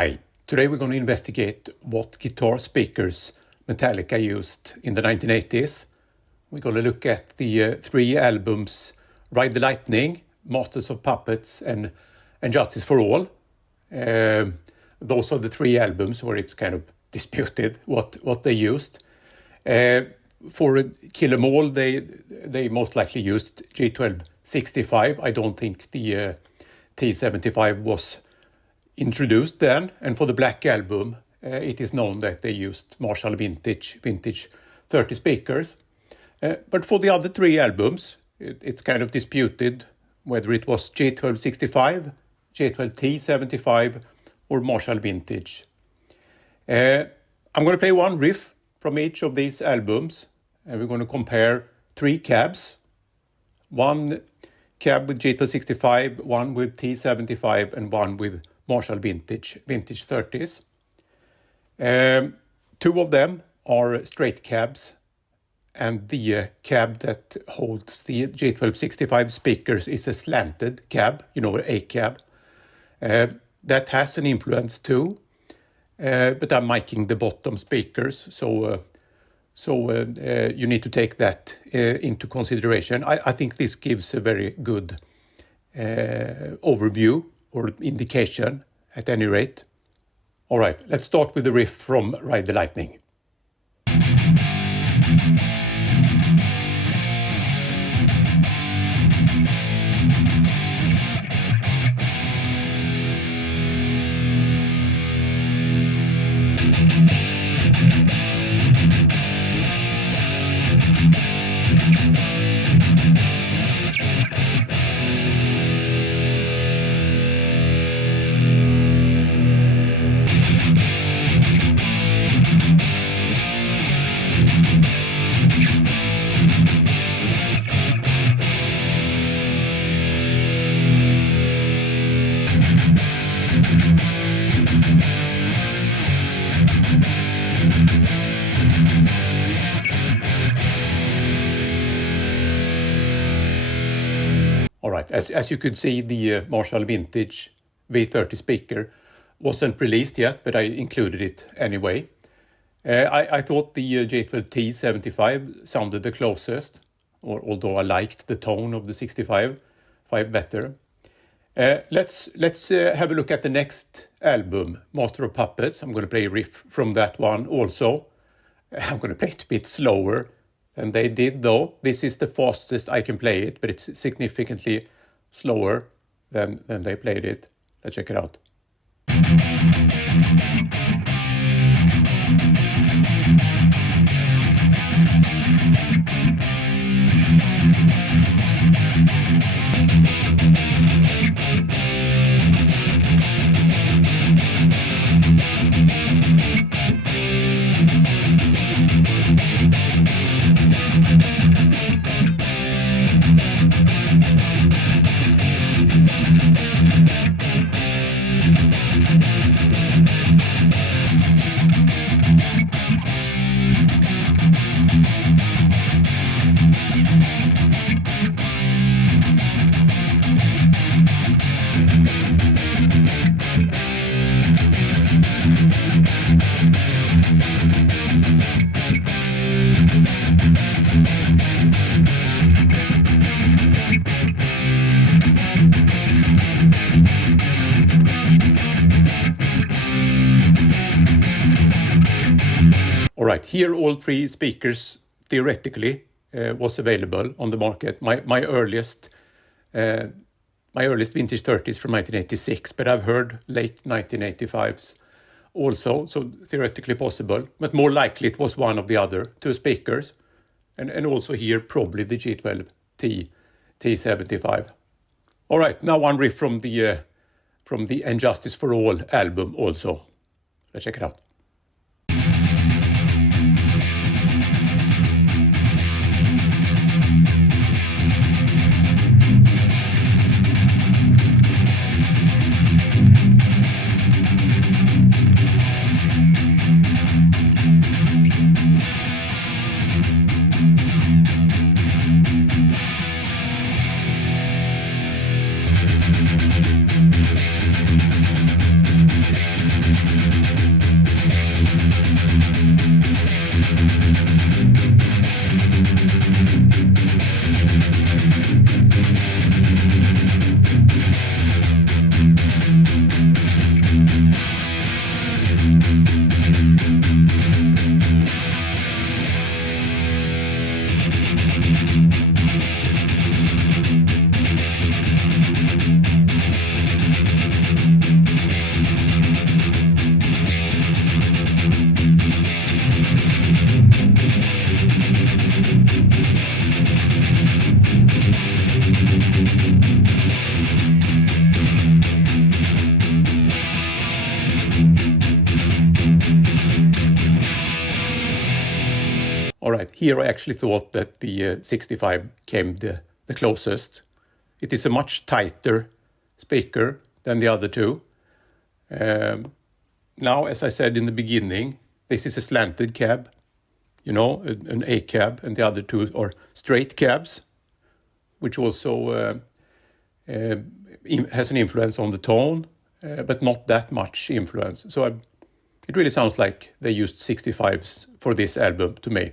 Hi, today we're going to investigate what guitar speakers Metallica used in the 1980s. We're going to look at the three albums Ride the Lightning, Masters of Puppets and Justice for All. Those are the three albums where it's kind of disputed what they used. For Kill 'Em All, they most likely used G12-65. I don't think the T-75 was introduced then. And for the Black Album, it is known that they used Marshall Vintage V30 speakers. But for the other three albums, it's kind of disputed whether it was G12-65, G12T-75 or Marshall Vintage. I'm going to play one riff from each of these albums, and we're going to compare three cabs. One cab with G12-65, one with T-75, and one with Marshall Vintage 30s. Two of them are straight cabs, and the cab that holds the G12-65 speakers is a slanted cab, a cab. That has an influence too, but I'm miking the bottom speakers, so you need to take that into consideration. I think this gives a very good overview or indication at any rate. All right, let's start with the riff from Ride the Lightning. All right, as you could see, the Marshall Vintage V30 speaker wasn't released yet, but I included it anyway. I thought the G12T-75 sounded the closest, although I liked the tone of the 65 better. Let's have a look at the next album, Master of Puppets. I'm going to play a riff from that one also. I'm going to play it a bit slower than they did, though. This is the fastest I can play it, but it's significantly slower than they played it. Let's check it out. All right, here all three speakers theoretically was available on the market. My earliest vintage 30s from 1986, but I've heard late 1985s also, so theoretically possible, but more likely it was one of the other two speakers, and also here probably the G12T-75. All right, now one riff from the And Justice for All album also. Let's check it out. here I actually thought that the 65 came the closest. It is a much tighter speaker than the other two. Now, as I said in the beginning, this is a slanted cab, an A cab, and the other two are straight cabs, which also has an influence on the tone, but not that much influence. So it really sounds like they used 65s for this album to me.